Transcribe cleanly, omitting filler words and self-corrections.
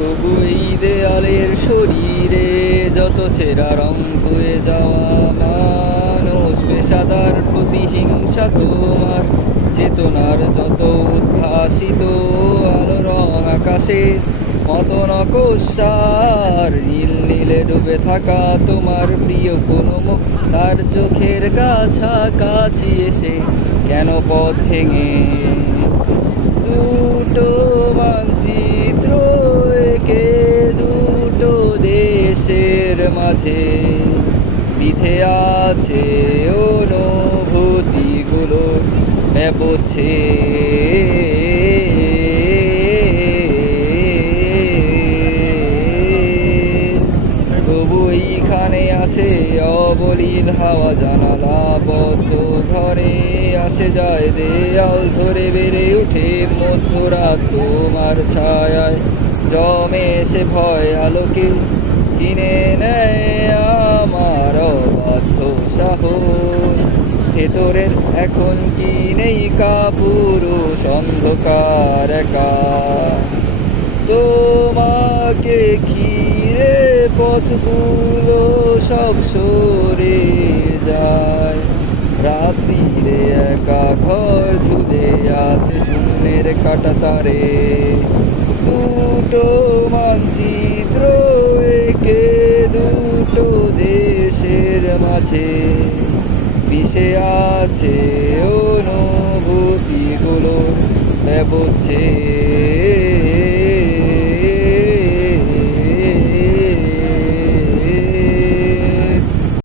তবু এই দেয়ালের শরীরে যত ছেঁড়া রং ধুয়ে যাওয়া মানুষ পেশাদার প্রতিহিংসা তোমার চেতনার যত উদ্ভাসিত আলো রং আকাশে মতো নকশার নীল নীলে ডুবে থাকা তোমার প্রিয় কোনো মুখ তার চোখের কাছাকাছি এসে কেন পথ ভেঙে দুটো মানচিত্র একে দুটো দেশের মাঝে বিধে আছে অনুভূতিগুলো ব্যবচ্ছে তবু এইখানে আছে অবলীল হাওয়া জানালা বদ্ধ ঘরে আসে যায় দেয়াল ধরে বেড়ে উঠে মধ্যরাত তোমার ছায়ায় জমে এসে ভয় আলোকে চিনে নেয় আমার অবাধ্য সাহস ভেতরের এখন কি নেই কাপুরুষ অন্ধকার একা তোমাকে ঘিরে পথগুলো সব সরে যায় রাত্রিরে একা ঘর ঝুলে আছে শূন্যের কাটা তারে দুটো মানচিত্র একে দুটো দেশের মাঝে মিশে আছে অনুভূতিগুলো ব্যবচ্ছে